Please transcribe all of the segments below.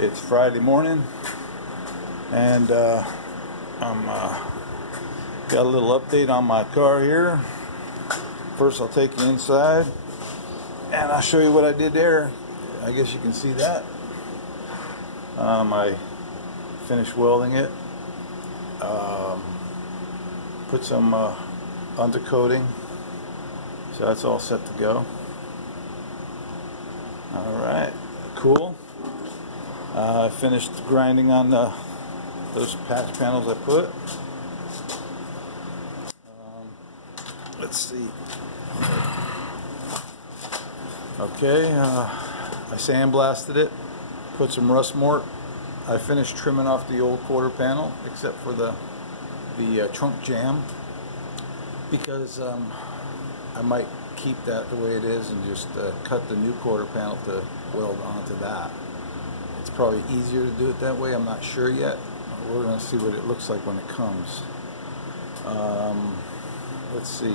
It's Friday morning, and I'm got a little update on my car here. First, I'll take you inside, and I'll show you what I did there. I guess you can see that. I finished welding it. Put some undercoating, so that's all set to go. All right, cool. I finished grinding on those patch panels I put. Let's see. Okay, I sandblasted it, put some rust mort. I finished trimming off the old quarter panel, except for the trunk jamb, because I might keep that the way it is and just cut the new quarter panel to weld onto that. It's probably easier to do it that way. I'm not sure yet. We're going to see what it looks like when it comes. Let's see.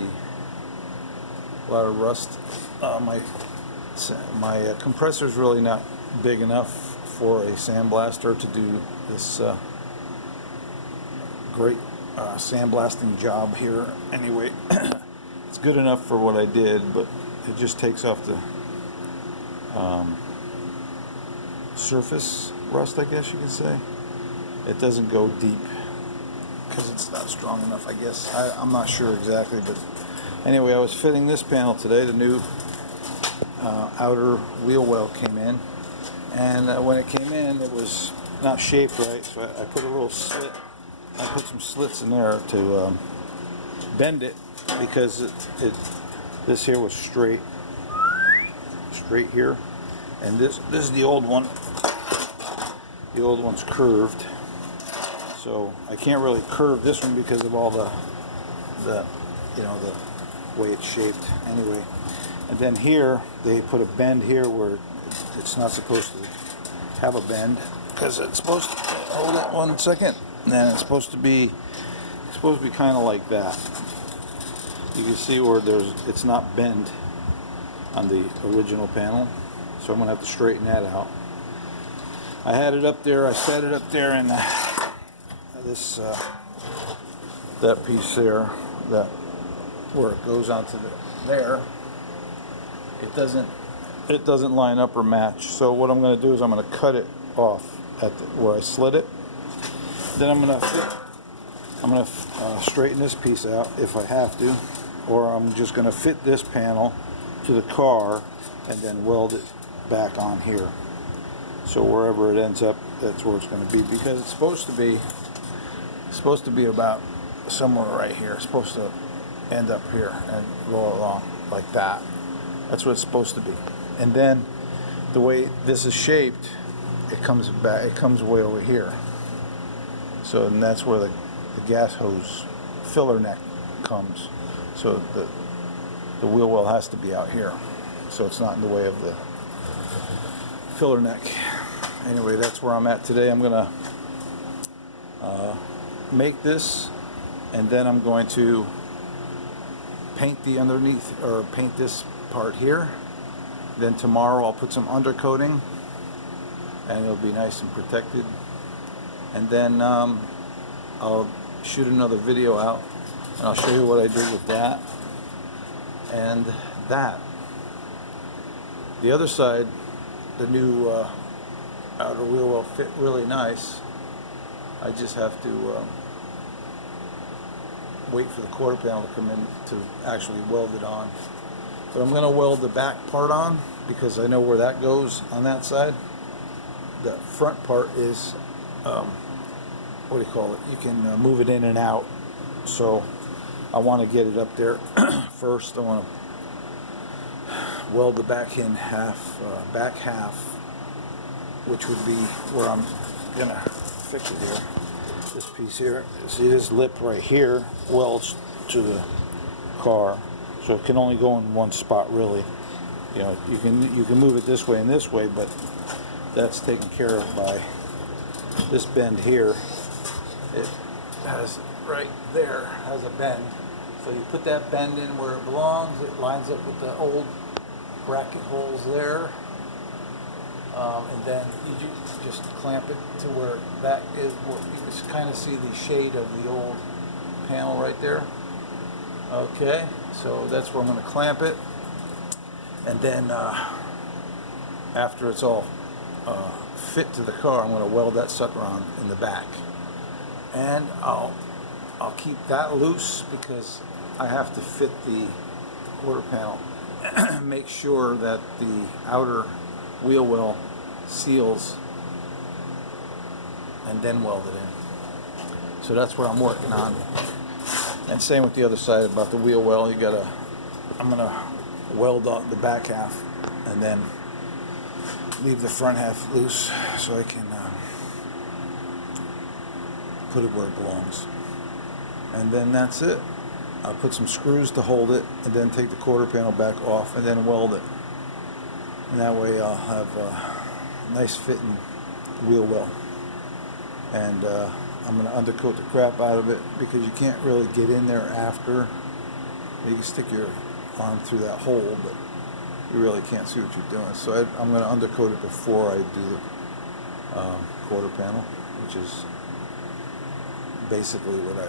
A lot of rust. My compressor's really not big enough for a sandblaster to do this great sandblasting job here. Anyway, it's good enough for what I did, but it just takes off the surface rust, I guess you could say. It doesn't go deep because it's not strong enough, I guess. I'm not sure exactly, but anyway, I was fitting this panel today. The new outer wheel well came in, and when it came in, it was not shaped right, so I put a little slit. I put some slits in there to bend it, because this here was straight here, and this is the old one. The old one's curved, so I can't really curve this one because of all the way it's shaped. Anyway, and then here they put a bend here where it's not supposed to have a bend, because it's supposed to, hold it 1 second, and then it's supposed to be kind of like that. You can see where it's not bent on the original panel, so I'm gonna have to straighten that out. I had it up there, I set it up there, and this that piece there, that where it goes onto there, it doesn't line up or match. So what I'm going to do is I'm going to cut it off at where I slid it. Then I'm going to straighten this piece out if I have to, or I'm just going to fit this panel to the car and then weld it back on here. So wherever it ends up, that's where it's going to be, because it's supposed to be about somewhere right here. It's supposed to end up here and roll along like that. That's what it's supposed to be. And then the way this is shaped, it comes back. It comes way over here. So, and that's where the gas hose filler neck comes. So the wheel well has to be out here, so it's not in the way of the filler neck. Anyway, that's where I'm at today. I'm gonna make this, and then I'm going to paint the underneath, or paint this part here. Then tomorrow I'll put some undercoating, and it'll be nice and protected. And then I'll shoot another video out, and I'll show you what I did with that and that. The other side, the new outer wheel will fit really nice. I just have to wait for the quarter panel to come in to actually weld it on. But I'm going to weld the back part on, because I know where that goes on that side. The front part is, what do you call it? You can move it in and out. So I want to get it up there first. I want to weld the back half, which would be where I'm going to fix it here. This piece here, see this lip right here welds to the car, so it can only go in one spot really. You know, you can move it this way and this way, but that's taken care of by this bend here. It has right there has a bend, so you put that bend in where it belongs. It lines up with the old bracket holes there, And then you just clamp it to where that is, where you can kind of see the shade of the old panel right there. Okay, so that's where I'm going to clamp it. And then after it's all fit to the car, I'm going to weld that sucker on in the back. And I'll keep that loose because I have to fit the quarter panel. Make sure that the outer wheel well seals and then weld it in. So that's what I'm working on. And same with the other side about the wheel well. I'm gonna weld on the back half and then leave the front half loose so I can put it where it belongs. And then that's it. I'll put some screws to hold it and then take the quarter panel back off and then weld it. And that way I'll have a nice fitting wheel well. And I'm going to undercoat the crap out of it because you can't really get in there after. You can stick your arm through that hole, but you really can't see what you're doing. So I'm going to undercoat it before I do the quarter panel, which is basically what I